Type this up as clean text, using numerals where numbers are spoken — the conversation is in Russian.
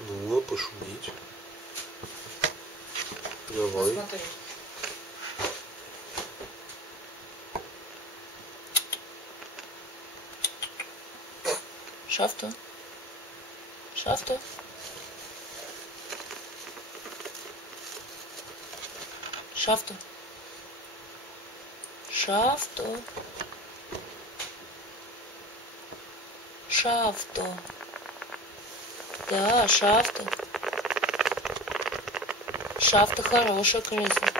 Ну, пошуметь. Давай. Посмотри. Шафта. Шафта. Шафта. Шафта. Шафта. Да, шафта. Шафта хорошая крыса.